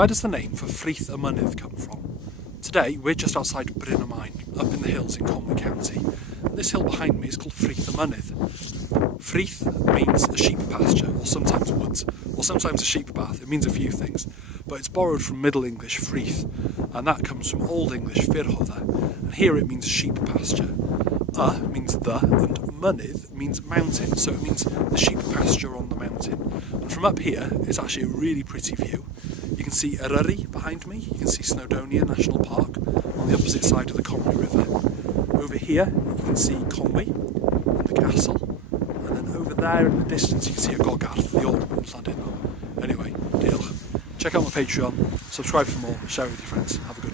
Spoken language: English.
where does the name for Ffrith-y-Mynydd come from? Today we're just outside Ffrith-y-Mynydd, up in the hills in Conwy County. This hill behind me is called Ffrith-y-Mynydd. Ffrith means a sheep pasture, or sometimes woods, or sometimes a sheep bath. It means a few things, but it's borrowed from Middle English Ffrith, and that comes from Old English Ffrith-y, and here it means sheep pasture. Means the, and Mynydd means mountain, so it means the sheep pasture on the mountain. And from up here, it's actually a really pretty view. You can see Eryri behind me, you can see Snowdonia National Park on the opposite side of the Conwy River. Over here, you can see Conwy and the castle, and then over there in the distance you can see a Gogarth, the old Llandudno. Anyway, diolch. Check out my Patreon, subscribe for more, share it with your friends. Have a good